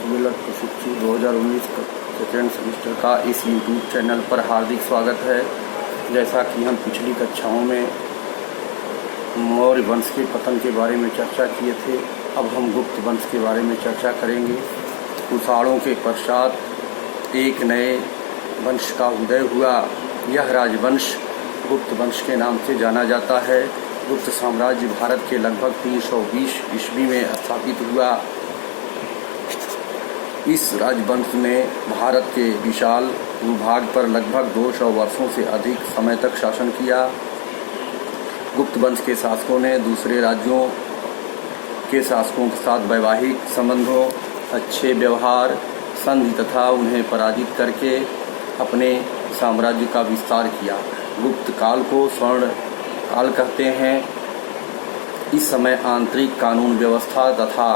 जीएलएड प्रशिक्षु 2019 second semester का इस यूट्यूब चैनल पर हार्दिक स्वागत है। जैसा कि हम पिछली कक्षाओं में मौर्य वंश के पतन के बारे में चर्चा किए थे, अब हम गुप्त वंश के बारे में चर्चा करेंगे। कुषाणों के पश्चात एक नए वंश का उदय हुआ। यह राजवंश गुप्त वंश के नाम से जाना जाता है। गुप्त साम्राज्य भारत के लगभग 320 ईस्वी में स्थापित हुआ। इस राजवंश ने भारत के विशाल भूभाग पर लगभग 200 वर्षों से अधिक समय तक शासन किया। गुप्त वंश के शासकों ने दूसरे राज्यों के शासकों के साथ वैवाहिक संबंधों, अच्छे व्यवहार, संधि तथा उन्हें पराजित करके अपने साम्राज्य का विस्तार किया। गुप्त काल को स्वर्ण काल कहते हैं। इस समय आंतरिक कानून व्यवस्था तथा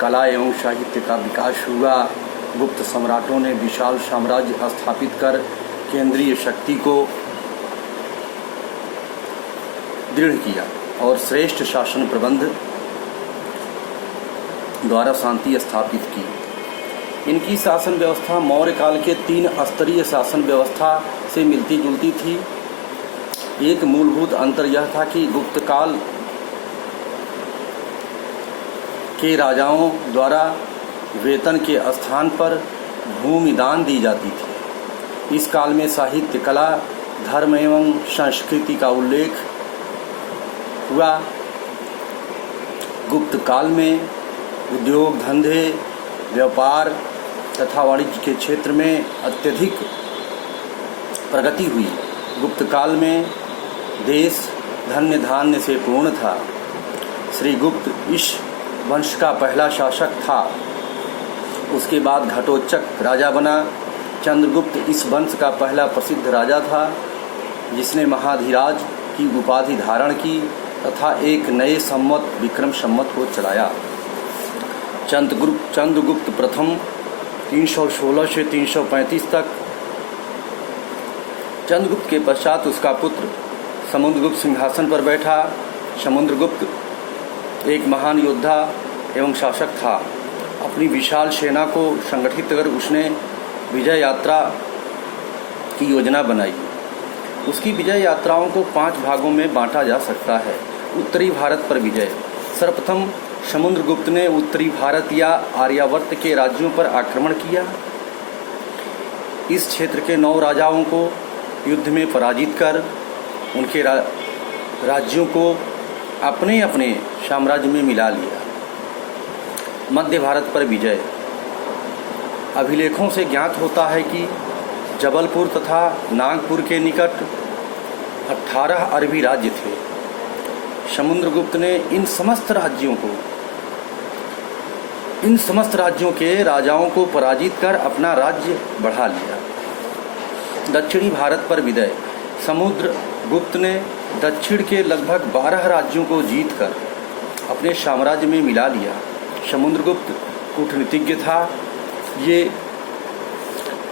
कला एवं साहित्य का विकास हुआ। गुप्त सम्राटों ने विशाल साम्राज्य स्थापित कर केंद्रीय शक्ति को दृढ़ किया और श्रेष्ठ शासन प्रबंध द्वारा शांति स्थापित की। इनकी शासन व्यवस्था मौर्य काल के 3 स्तरीय शासन व्यवस्था से मिलती जुलती थी। एक मूलभूत अंतर यह था कि गुप्त काल के राजाओं द्वारा वेतन के स्थान पर भूमि दान दी जाती थी। इस काल में साहित्य, कला, धर्म एवं संस्कृति का उल्लेख हुआ। गुप्त काल में उद्योग धंधे, व्यापार तथा वाणिज्य के क्षेत्र में अत्यधिक प्रगति हुई। गुप्त काल में देश धन्य धान्य से पूर्ण था। श्रीगुप्त इस वंश का पहला शासक था। उसके बाद घटोत्कच राजा बना। चंद्रगुप्त इस वंश का पहला प्रसिद्ध राजा था जिसने महाधिराज की उपाधि धारण की तथा एक नए संवत विक्रम संवत को चलाया। चंद्रगुप्त प्रथम 316 से 335 तक। चंद्रगुप्त के पश्चात उसका पुत्र समुद्रगुप्त सिंहासन पर बैठा। समुद्रगुप्त एक महान योद्धा एवं शासक था। अपनी विशाल सेना को संगठित कर उसने विजय यात्रा की योजना बनाई। उसकी विजय यात्राओं को 5 भागों में बांटा जा सकता है। उत्तरी भारत पर विजय। सर्वप्रथम समुद्रगुप्त ने उत्तरी भारत या आर्यावर्त के राज्यों पर आक्रमण किया। इस क्षेत्र के 9 राजाओं को युद्ध में पराजित कर उनके राज्यों को अपने अपने साम्राज्य में मिला लिया। मध्य भारत पर विजय। अभिलेखों से ज्ञात होता है कि जबलपुर तथा नागपुर के निकट 18 अरबी राज्य थे। समुद्रगुप्त ने इन समस्त राज्यों के राजाओं को पराजित कर अपना राज्य बढ़ा लिया। दक्षिणी भारत पर विजय। समुद्रगुप्त ने दक्षिण के लगभग 12 राज्यों को जीतकर अपने साम्राज्य में मिला लिया। समुद्रगुप्त कूटनीतिज्ञ था। ये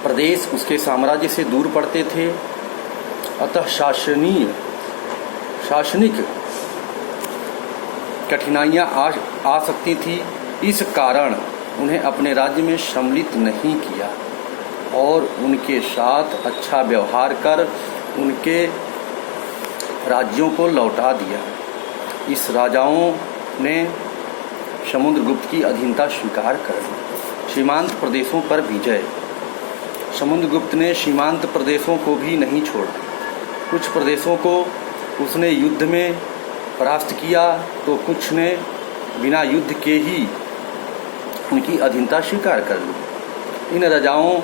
प्रदेश उसके साम्राज्य से दूर पड़ते थे, अतः शासनिक कठिनाइयाँ आ सकती थी। इस कारण उन्हें अपने राज्य में सम्मिलित नहीं किया और उनके साथ अच्छा व्यवहार कर उनके राज्यों को लौटा दिया। इस राजाओं ने समुद्रगुप्त की अधीनता स्वीकार कर ली। सीमांत प्रदेशों पर विजय। समुद्रगुप्त ने सीमांत प्रदेशों को भी नहीं छोड़ा। कुछ प्रदेशों को उसने युद्ध में परास्त किया तो कुछ ने बिना युद्ध के ही उनकी अधीनता स्वीकार कर ली। इन राजाओं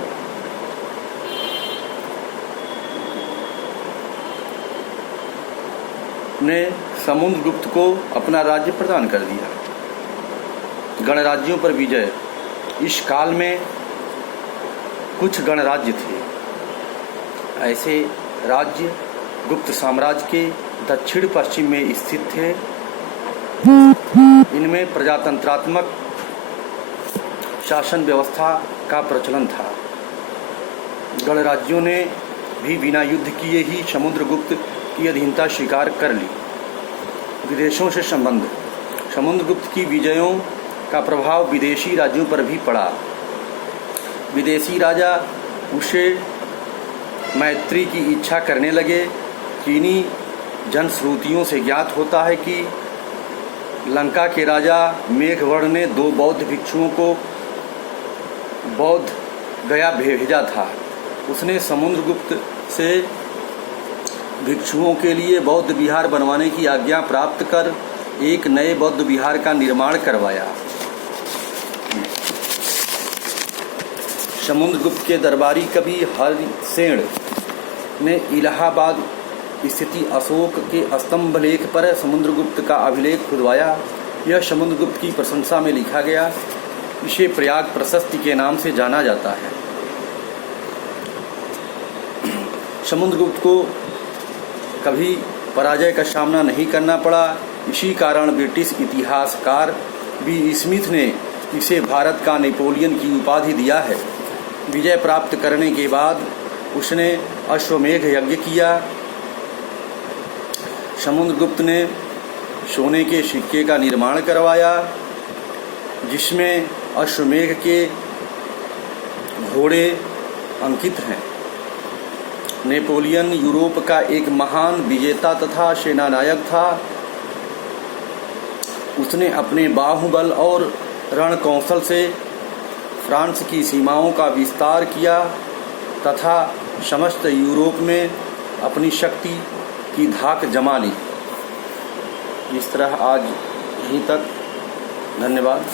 ने समुद्रगुप्त को अपना राज्य प्रदान कर दिया। गणराज्यों पर विजय। इस काल में कुछ गणराज्य थे। ऐसे राज्य गुप्त साम्राज्य के दक्षिण पश्चिम में स्थित थे। इनमें प्रजातंत्रात्मक शासन व्यवस्था का प्रचलन था। गणराज्यों ने भी बिना युद्ध किए ही समुद्रगुप्त की अधीनता स्वीकार कर ली। विदेशों से संबंध। समुद्रगुप्त की विजयों का प्रभाव विदेशी राज्यों पर भी पड़ा। विदेशी राजा उसे मैत्री की इच्छा करने लगे। चीनी जनश्रुतियों से ज्ञात होता है कि लंका के राजा मेघवर्ण ने 2 बौद्ध भिक्षुओं को बौद्ध गया भेजा था। उसने समुद्रगुप्त से भिक्षुओं के लिए बौद्ध विहार बनवाने की आज्ञा प्राप्त कर एक नए बौद्ध विहार का निर्माण करवाया। समुद्रगुप्त के दरबारी कवि हरिसेन ने इलाहाबाद स्थिति अशोक के स्तंभ लेख पर समुद्रगुप्त का अभिलेख खुदवाया। यह समुद्रगुप्त की प्रशंसा में लिखा गया। इसे प्रयाग प्रशस्ति के नाम से जाना जाता है। समुद्रगुप्त को कभी पराजय का सामना नहीं करना पड़ा। इसी कारण ब्रिटिश इतिहासकार बी स्मिथ ने इसे भारत का नेपोलियन की उपाधि दिया है। विजय प्राप्त करने के बाद उसने अश्वमेध यज्ञ किया। समुद्रगुप्त ने सोने के सिक्के का निर्माण करवाया जिसमें अश्वमेध के घोड़े अंकित हैं। नेपोलियन यूरोप का एक महान विजेता तथा सेनानायक था। उसने अपने बाहुबल और रणकौशल से फ्रांस की सीमाओं का विस्तार किया तथा समस्त यूरोप में अपनी शक्ति की धाक जमा ली। इस तरह आज यहीं तक। धन्यवाद।